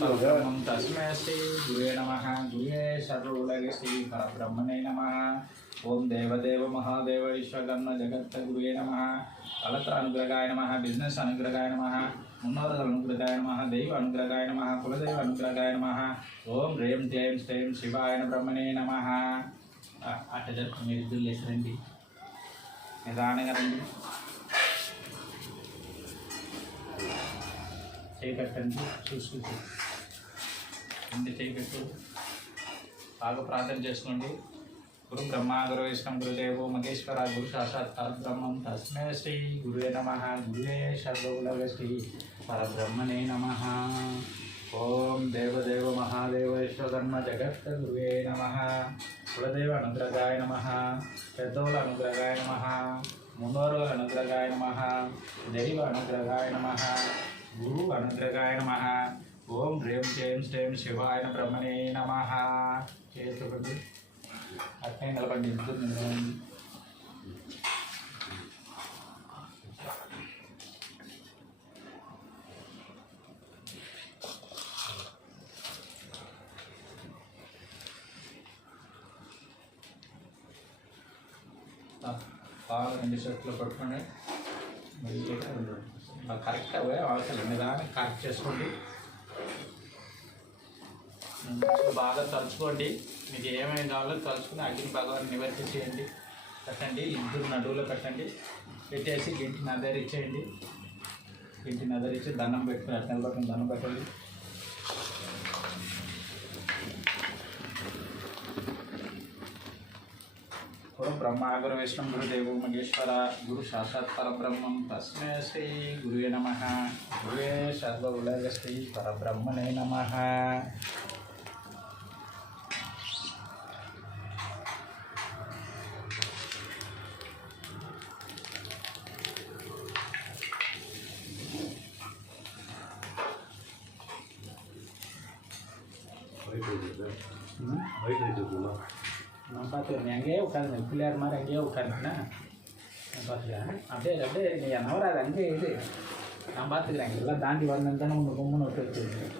परब्रह्मं तस्मै श्री गुरुवे नमः। गुरुवे सर्वोलगे श्री परब्रह्मणे नमः। ओम देवदेव महादेव ईश्वरगण जगत्गुरुवे नमः। कलत्र अनुग्रहाय नमः। बिजनेस अनुग्रहाय नमः। मुन्नोर अनुग्रहाय नमः। देव अनुग्रहाय नमः। कुलदेव अनुग्रहाय नमः। ओम ह्रीं जैं श्रीं शिवाय ब्रह्मणे नमः। అట్ట జరుపు మీరు ఇద్దరు లేసరండి నిదానంగా రండి చేయి పెట్టండి చూసుకుంటూ ఇంటి చేయి పెట్టు బాగా ప్రార్థన చేసుకోండి గురు బ్రహ్మ గురు విష్ణు గురుదేవో మహేశ్వర గురు సాక్షాత్ బ్రహ్మం తస్మై శ్రీ గురువే నమః గురువే సర్వోలగ శ్రీ పరబ్రహ్మణే నమః ఓం దేవదేవ మహాదేవ విశ్వకర్మ జగద్గురువే నమః కులదేవ అనుగ్రహాయ నమః పెద్దోల అనుగ్రహాయ నమః మున్నోరుల అనుగ్రహాయ నమః దైవ అనుగ్రహాయ నమః గురు అనుగ్రహాయ నమః ఓం హ్రీం జైం శ్రీం శివాయ బ్రహ్మణే నమః చేతులు అట్నే నిలబడి నిలబడి బాగా రెండు చేతులు పట్టుకోండి కరెక్ట్గా పోయి అవసరం నిదాన్ని కరెక్ట్ చేసుకోండి బాగా తలుచుకోండి మీకు ఏమేమి కావాలో తలుచుకుని అగ్ని భగవాన్ నివర్తి చేయండి పెట్టండి ఇద్దరు నడువులో పెట్టండి పెట్టేసి ఇంటి నదరిచ్చేయండి ఇంటి నదరిచ్చి దండం పెట్టుకుని అట్లా నిలబడుకుని దండం పెట్టండి गुरु ब्रह्मा गुरु विष्णु गुरुदेवो महेश्वरा गुरु साक्षात् परब्रह्मं तस्मै श्री गुरुवे नमः गुरुवे सर्वोलग श्री परब्रह्मणे नमः நான் பார்த்துக்கிறேன் அங்கேயே உட்காந்து பிள்ளையார் மாதிரி அங்கேயே உட்காந்துண்ணா நான் பார்த்துக்கிறேன் அப்படியே நீ நவராது அங்கேயே இது நான் பார்த்துக்கிறேன் எல்லாம் தாண்டி வரணுன்னு தானே ஒன்று கும்புன்னு விட்டு வச்சுருக்கேன்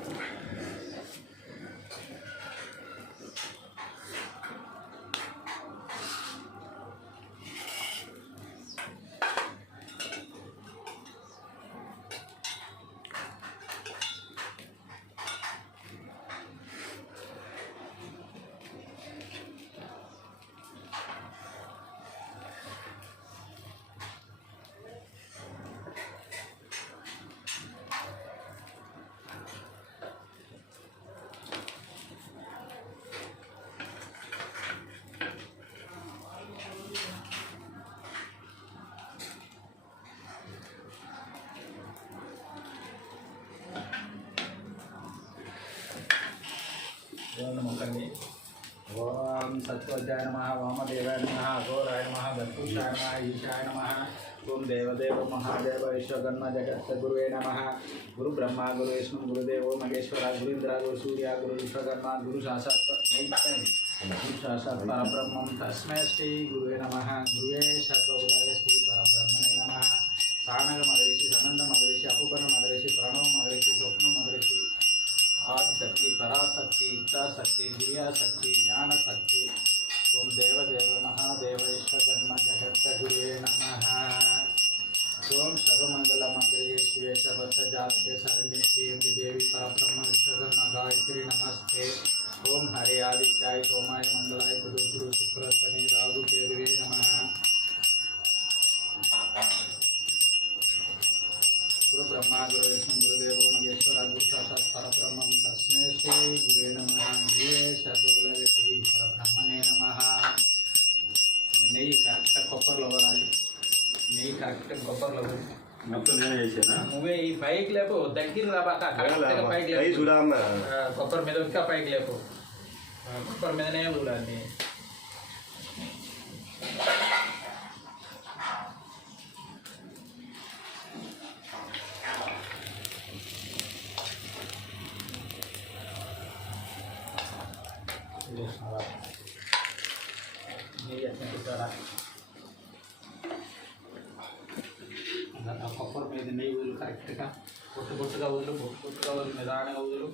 मुखंडी ओम सत्वजाय नमः वामदेवाय नमः अघोराय नमः दत्पुरुषाय नमः ईशाय नमः ओम देवदेव महादेव ईश्वरगण जगद्गुरुवे नमः गुरु ब्रह्मा गुरु विष्णु गुरुदेवो महेश्वर गुरुन्द्र गुरु सूर्य गुरु विश्वकर्मा गुरु साक्षात् परब्रह्मं तस्मै श्री गुरुवे नमः गुरुवे सर्वोलग श्री परब्रह्मणे नमः सानग महर्षि सनंद महर्षि अपूपन महर्षि प्रणव महर्षि स्वप्न महर्षि आदिशक्ति पराशक्ति इच्छाशक्ति क्रियाशक्ति ज्ञानशक्ति ओम देवदेव महादेव ईश्वरगण जगद्गुरुवे नमः ओम सर्वमंगलमंगले शिवे सर्वजाते शरण्ये श्री देवी परब्रह्म विश्वकर्मा गायत्री नमस्ते ओम हरे आदित्याय सोमाय मंगलाय बुध गुरु शुक्र शनि राहु केतवे नमः गुरु ब्रह्मा गुरु विष्णु गुरुदेव महेश्वर गुरु साक्षात् परब्रह्मं तस्मै श्री गुरुवे नमः गुरुवे सर्वोलग श्री परब्रह्मणे नमः నెయ్యి కరెక్ట్గా కొబ్బరిలో పడాలి నెయ్యి కరెక్ట్గా కొబ్బరిలో మొత్తం నేనే చేసానా నువ్వే ఈ పైకి లేపు దగ్గర రాబాక కరెక్ట్గా పైకి లేపు కొబ్బరి మీద ఇంకా పైకి లేపు కొబ్బరి మీదనే చూడాలి కొబ్బరి మీద నెయ్యి కరెక్ట్గా బొట్టు బొట్టుగా వదులు, బొట్టు బొట్టుగా వదులు, నిదానంగా వదులు.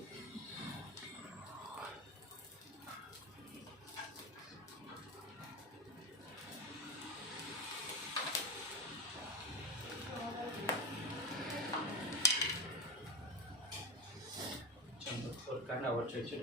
వర్క్ అండ్ అవర్ చేయొచ్చు.